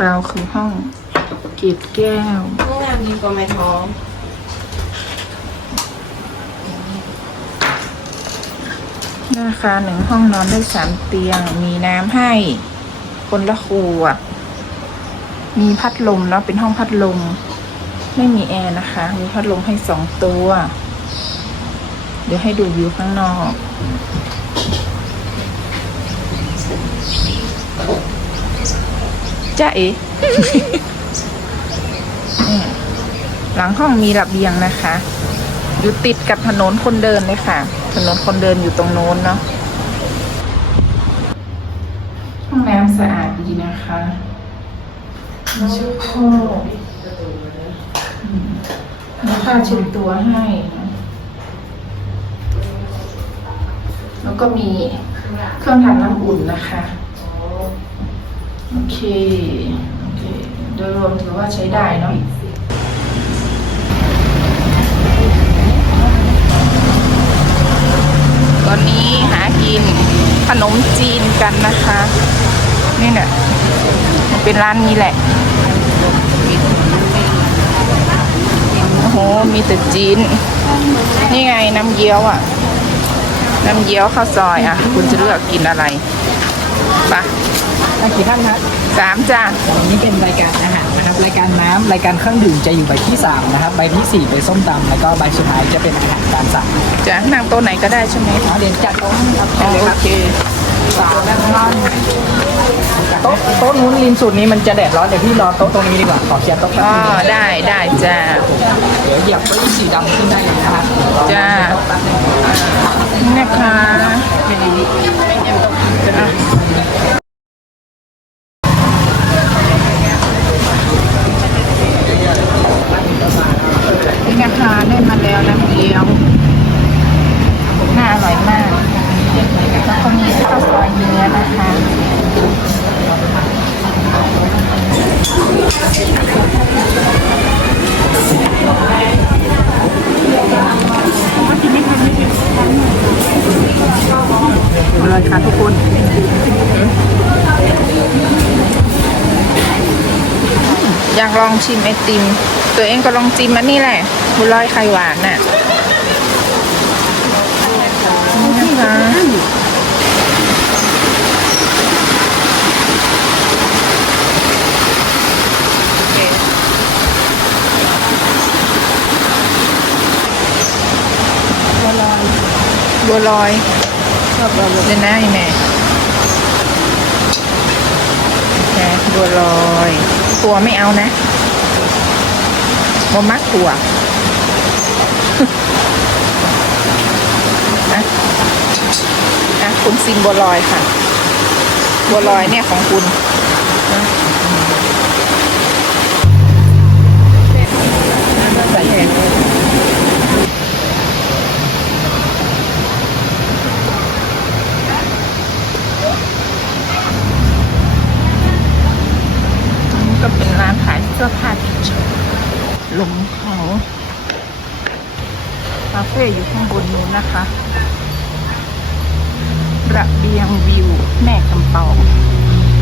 ห้องของเราคือห้องเกตแก้ว ห้องน้ำยิงกว่าไม้ท้องนะคะหนึ่งห้องนอนได้สามเตียง มีน้ำให้ คนละขวด มีพัดลมเนาะเป็นห้องพัดลม ไม่มีแอร์นะคะ มีพัดลมให้สองตัว เดี๋ยวให้ดูวิวข้างนอก จ้าเอ๋หลังห้องมีระเบียงนะคะ อยู่ติดกับถนนคนเดินเลยค่ะ ถนนคนเดินอยู่ตรงโน้นเนาะห้องน้ำสะอาดดีนะคะมีชุดโครกอืมมีผ้าเช็ดตัวให้ แล้วก็มีเครื่องทำน้ำอุ่นนะคะ โอเค โอเค โดยรวมถือว่าใช้ได้เนาะตอนนี้หากินขนมจีนกันนะคะ นี่เนี่ยมันเป็นร้านนี้แหละโอ้โหมีแต่จีน นี่ไงน้ำเยี้ยวอะ น้ำเยี้ยวข้าวซอยอะ คุณจะเลือกกินอะไรปะ อะกี่ท่านครับสามจ้าอันนี้เป็นรายการอาหารนะครับ รายการน้ำรายการเครื่องดื่มจะอยู่ใบที่3นะครับ ใบที่4เป็นส้มตำแล้วก็ใบสุดท้ายจะเป็นอาหารตามสั่งจะนั่งโต๊ะไหนก็ได้ใช่ไหมเอาเรียนจัดโต๊ะให้ครับอ๋อเชิญเลยโอครับเคโต๊ะโต๊ะนู้นริมสุดนี้มันจะแดดร้อนเดี๋ยวพี่รอโต๊ะตรงนี้ดีกว่าขอเคลียร์โต๊ะแป๊บอ๋อนึงได้ได้จ้า เดี๋ยวเหยียบเก้าอี้สีดำขึ้นได้เลยนะครับจ้าโต๊ะแป๊บนึงนี่นะคะอะนี่นะ คะได้มาแล้วน้ำเกี๊ยวน่าอร่อยมากแล้วก็มีข้าวซอยเนื้อนะคะเลยค่ะทุกคนากลองชิมไอติม ตัวเองก็ลองชิมอันนี้แหละบุลอยไข่หวานน่ะนี่นะคะโอเคบัวลอยชอบบัวลอยเดี๋ยวนะไอแม่แค่บัวลอย ตัวไม่เอานะบ่มักตัวนะนะคุณซิมบัวลอยค่ะ บัวลอยเนี่ยของคุณ ลงเขาคาเฟ่อยู่ข้างบนนู้นนะคะระเบียงวิวแม่กำปา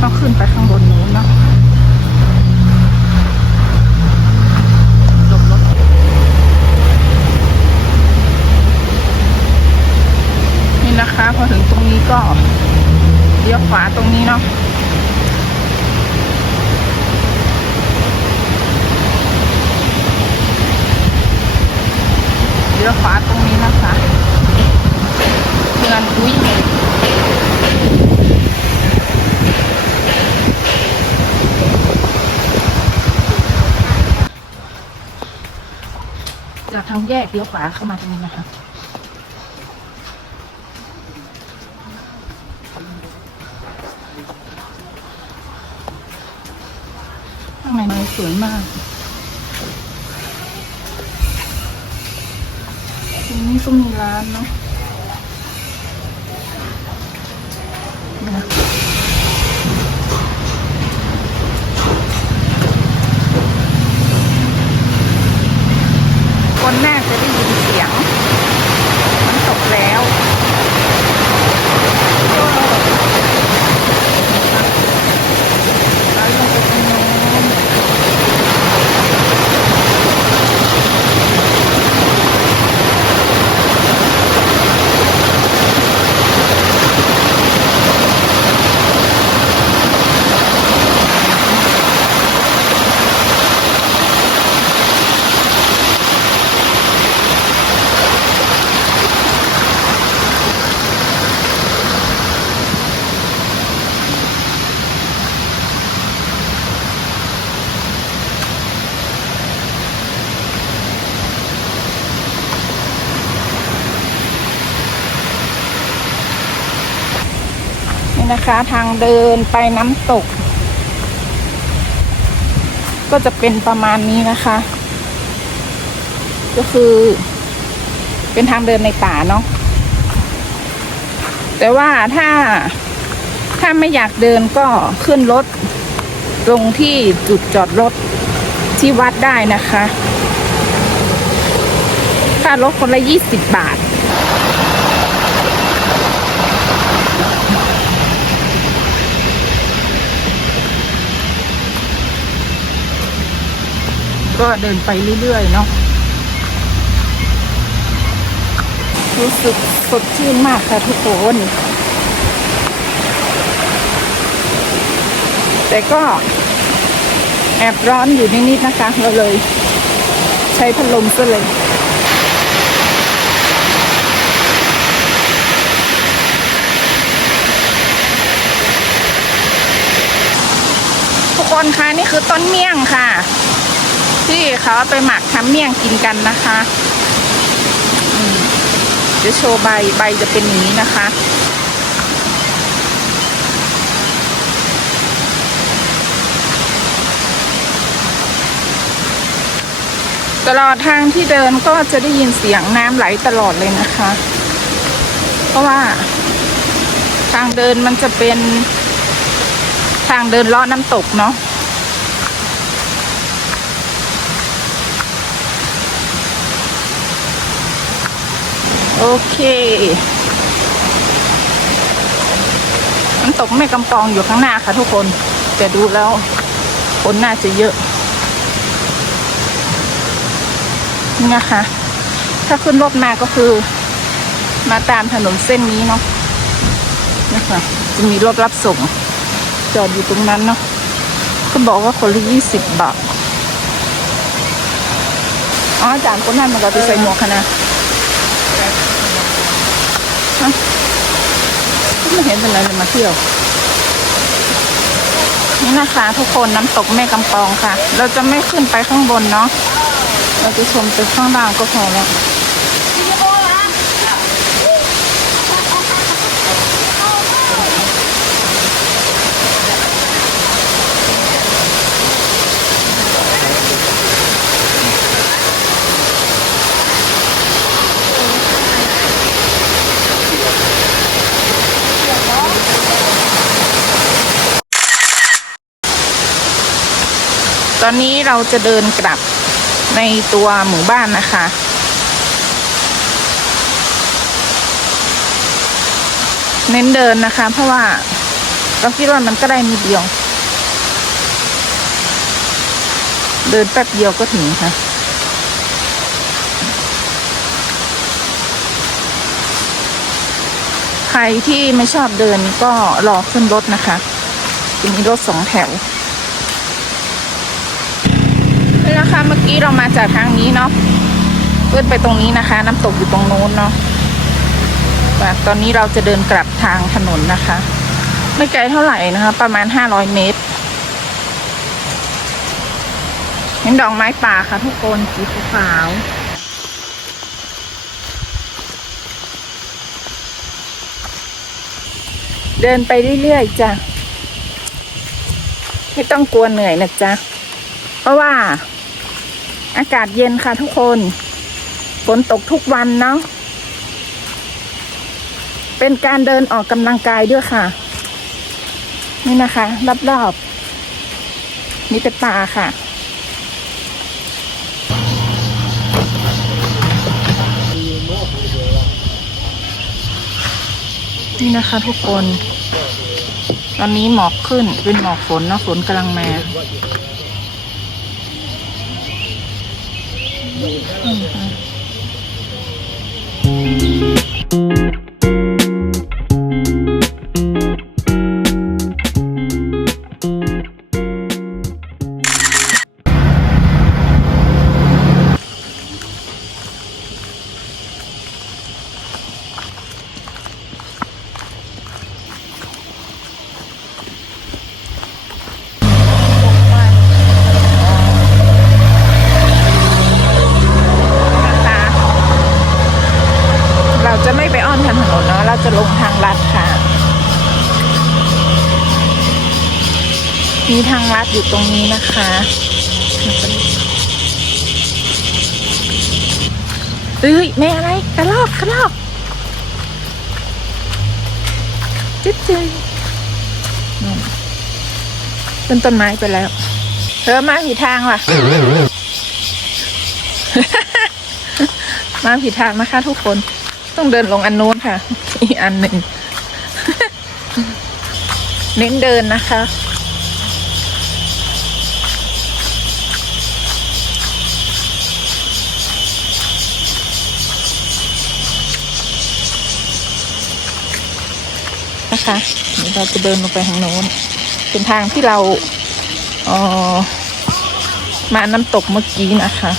ต้องขึ้นไปข้างบนนู้นเนาะหลบรถนี่นะคะ พอถึงตรงนี้ก็เลี้ยวขวาตรงนี้เนาะเลี้ยวขวาตรงนี้นะคะเงินอุ้ย จากทาง แยกเลี้ยวขวาเข้ามาตรงนี้นะคะข้างในมันสวยมากตรงนี้ก็มีร้านเนาะนะคนน่าจะได้ยินเสียง มันตกแล้วแล้วลงไป นะคะทางเดินไปน้ำตก ก็จะเป็นประมาณนี้นะคะ ก็คือ เป็นทางเดินในป่าเนาะแต่ว่าถ้าถ้าไม่อยากเดินก็ขึ้นรถตรงที่จุดจอดรถที่วัดได้นะคะ ค่ารถคนละยี่สิบบาท ก็เดินไปเรื่อยๆเนาะรู้สึกสดชื่นมากค่ะทุกคนแต่ก็แอบร้อนอยู่นิดๆนะคะเราเลย ใช้พัดลมซะเลยทุกคนคะนี่คือต้นเมี่ยงค่ะ ที่เขาไปหมักทำเมี่ยงกินกันนะคะอืมเดี๋ยวโชว์ใบใบจะเป็นอย่างนี้นะคะ ตลอดทางที่เดินก็จะได้ยินเสียงน้ำไหลตลอดเลยนะคะ เพราะว่าทางเดินมันจะเป็นทางเดินเลาะน้ำตกเนาะ โอเค น้ำตกแม่กำปองอยู่ข้างหน้าค่ะทุกคน แต่ดูแล้วคนน่าจะเยอะ นี่นะคะ ถ้าขึ้นรถมาก็คือ มาตามถนนเส้นนี้เนาะนะคะจะมีรถรับส่ง จอดอยู่ตรงนั้นเนาะก็บอกว่าคนละยี่สิบบาทอ๋อจารย์คนนั้นมันก็จะใส่หมวกค่ะนะ ฮะไม่เห็นเป็นไรเลยมาเที่ยว นี่นะคะทุกคนน้ำตกแม่กำปองค่ะ เราจะไม่ขึ้นไปข้างบนเนาะ เราจะชมตึกข้างล่างก็พอแล้ว อนนี้เราจะเดินกลับในตัวหมู่บ้านนะคะ เน้นเดินนะคะ เพราะว่าเราคิดว่ามันก็ได้นิดเดียว เดินแป๊บเดียวก็ถึงค่ะใครที่ไม่ชอบเดินก็รอขึ้นรถนะคะจะมีรถสองแถว นี่ะคะเมื่อกี้เรามาจากทางนี้เนาะขึ้นไปตรงนี้นะคะ น้ำตกอยู่ตรงโน้นเนาะแต่ตอนนี้เราจะเดินกลับทางถนนนะคะ ไม่ไกลเท่าไหร่นะคะ ประมาณห้าร้อยเมตรเห็นดอกไม้ป่าค่ะ ทุกคนสีขาวเดินไปเรื่อยๆจ้ะ ไม่ต้องกลัวเหนื่อยนะจ๊ะ เพราะว่า อากาศเย็นค่ะทุกคนฝนตกทุกวันเนาะเป็นการเดินออกกำลังกายด้วยค่ะ นี่นะคะรอบๆมีแต่ป่าค่ะ นี่นะคะทุกคน ตอนนี้หมอกขึ้นเป็นหมอกฝนเนาะฝนกำลังมา อื จะลงทางลัดค่ะ มีทางลัดอยู่ตรงนี้นะคะ เฮ้ยแม่อะไรกระลอกกระลอกจิ๊บจิ๊บเป็นต้นไม้ไปแล้วเธอมาผิดทางว่ะ มาผิดทางนะคะทุกคน ต้องเดินลงอันนู้นค่ะ อีกอันหนึ่ง เน้นเดินนะคะ นะคะเดี๋ยวเราจะเดินลงไปทางโน้น เป็นทางที่เราเออมาน้ำตกเมื่อกี้นะคะ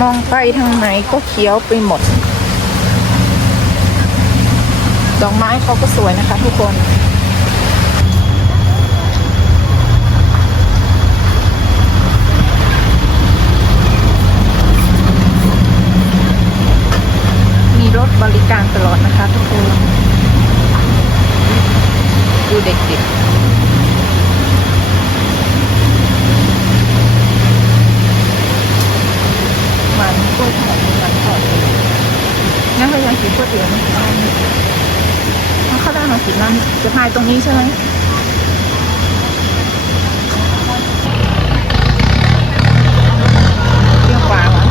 มองไปทางไหนก็เขียวไปหมด ดอกไม้เขาก็สวยนะคะทุกคนมีรถบริการตลอดนะคะทุกคน ดูเด็กๆหวานกล้วยทอดหวานทอด งั้นเรายังกินก๋วยเตี๋ยวไหมเข้าได้มาสิบน้ำจะพายตรงนี้ใช่ไหมเที่ยวขวาวะ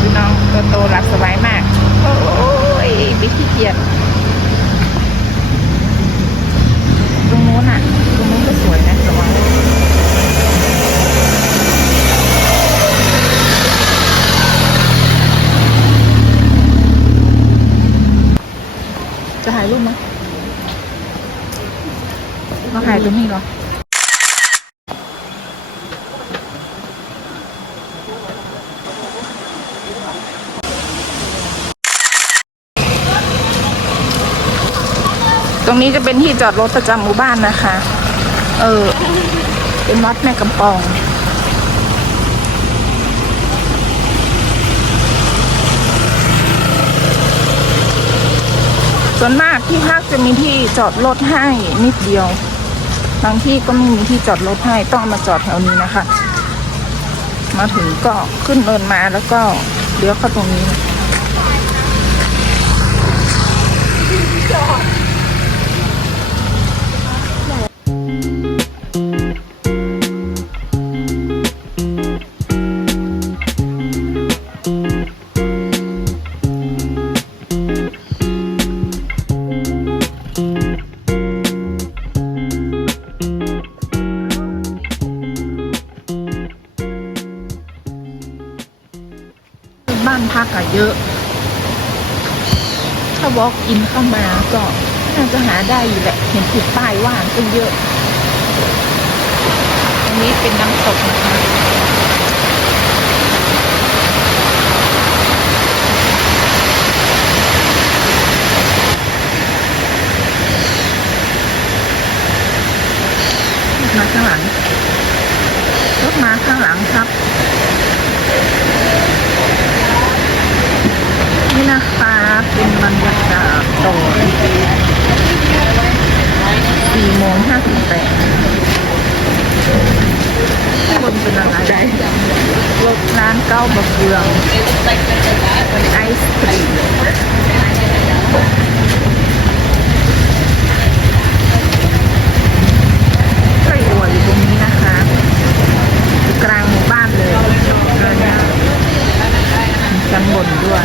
พี่น้องตัวโตหลับสบายมาก โอ้ยไม่ขี้เกียจตรงนู้นอะ ตรงนู้นก็สวยนะระวังจะถ่ายรูปไหมมาถ่ายตรงนี้เหรอ ต รงนี้จะเป็นที่จอดรถประจำหมู่บ้านนะคะ เออ เป็นวัดแม่กำปอง ส่วนมากที่พักจะมีที่จอดรถให้นิดเดียว บางที่ก็ไม่มีที่จอดรถให้ต้องมาจอดแถวนี้นะคะ มาถึงก็ขึ้นเนินมาแล้วก็เลี้ยวเข้าตรงนี้บ้ ห็นติดป้ายว่างเยอะ อันนี้เป็นน้ำตกนะคะมาข้างหลังรถมาข้างหลังครับ นี่นะคะเป็นบรรยากาศตอน สี่โมงห้าสิบแปดที่บนเป็นอะไรรถร้านเก้าบะเฟืองเป็นไอศครีมไส้อั่วอยู่ตรงนี้นะคะอยู่กลางหมู่บ้านเลยมีชั้นบนด้วย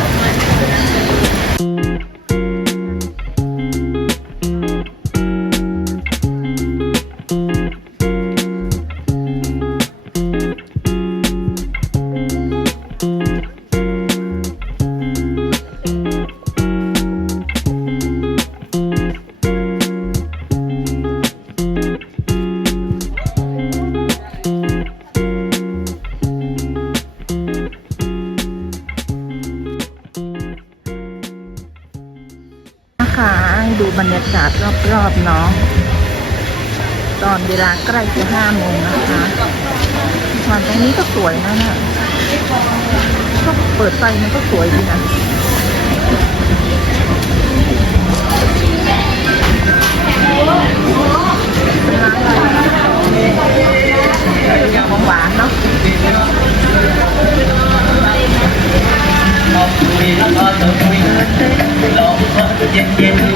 เวลาใกล้จะห้าโมงนะคะวันตรงนี้ก็สวยนะเนี่ยก็เปิดไฟมันก็สวยดีนะเป็นร้านอะไรของหวานเนาะไส้ย่างครับไส้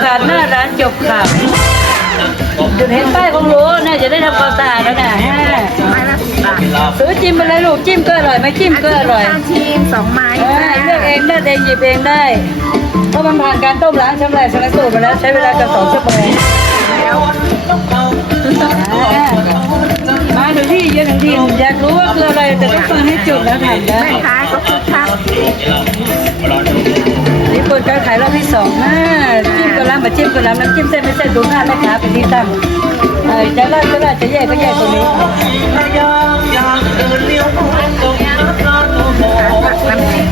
มไปเลยสิบบาทหน้าร้านจบข่าวจุดเห็นป้ายคงรู้น่าจะได้ทำความสะอาดแล้วนะไม้ละสิบบาทซื้อจิ้มไปเลยลูกจิ้มก็อร่อยไม่จิ้มก็อร่อยข้าวทีมสองไม้เออเลือกเองได้เองหยิบเองได้เพราะมันผ่านการต้มล้างชำระชนะสูตรมาแล้วใช้เวลากับสองชั่วโมงแล้วอ่ามาหนึ่งที่เยอะหนึ่งที่อยากรู้ว่าคืออะไรแต่ต้องฟังให้จบแล้วทำได้แม่ค้าก็คึกคักนี่เปิดการขายรอบที่สองนะจิ้มก ระลำมาจิ้มกระลำน้ำจิ้มเส้นไม่เส้นดูหน้าแม่ค้าเป็นที่ตั้งจะราดก็ราดจะแยกก็แยกตรงนี้ขาปักน้ำพริก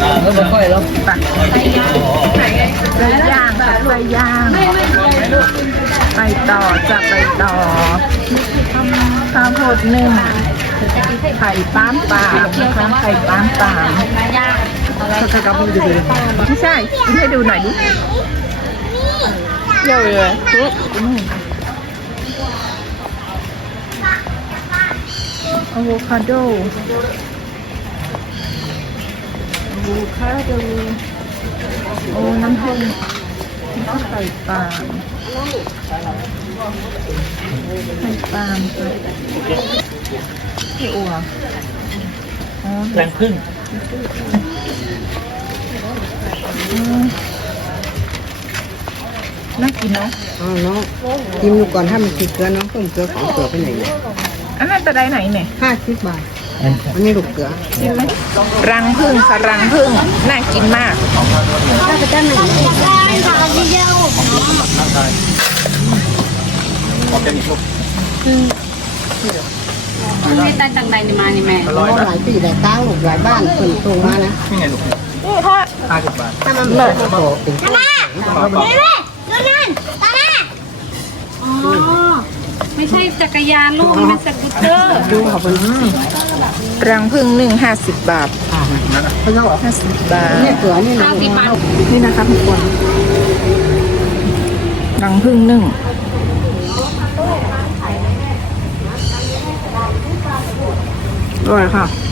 เออไม่ค่อยหรอกปักไส้ย่างไส้ย่างไส้ย่างไปต่อจะไปต่อข้าวโพดนึ่งไข่ป้ามปานะคะไข่ป้ามปา มเขาจะกับมือดูเลยไม่ใช่ให้ดูหน่อยดิเยอะเลยอะโวคาโดอะโวคาโด โอ้ น้ำผึ้งแล้วก็ไข่ปาล์มไข่ปาล์มค่ะไข่อัวอ๋อแรงพึ่ง น่ากินเนาะอ๋อน้องกินดูก่อนถ้ามันติดเกลือน้องเพิ่มเกลือของเกลือไปไหนเนี่ยอันนั้นจะได้ไหนเนี่ยห้าสิบบาทอันนี้ลูกเกลือกินไหมรังผึ้งค่ะรังผึ้งน่ากินมาก ไม่ตั้งต่างใดนี่มานี่แม่เพราะว่าหลายปีหลายตั้งลูกหลายบ้านคนตรงมานะนี่ไงลูกนี่ถ้าห้าสิบบาทถ้ามันไม่พอเป็นต้นอ๋อไม่ใช่จักรยานลูกมันเป็นสกูตเตอร์ดูเขาเป็นรังผึ้งหนึ่งห้าสิบบาทเขาเรียกว่าห้าสิบบาทเนี่ยเกลือนี่นะนี่นะคะทุกคนรังผึ้งนึ่ง อร่อยค่ะอ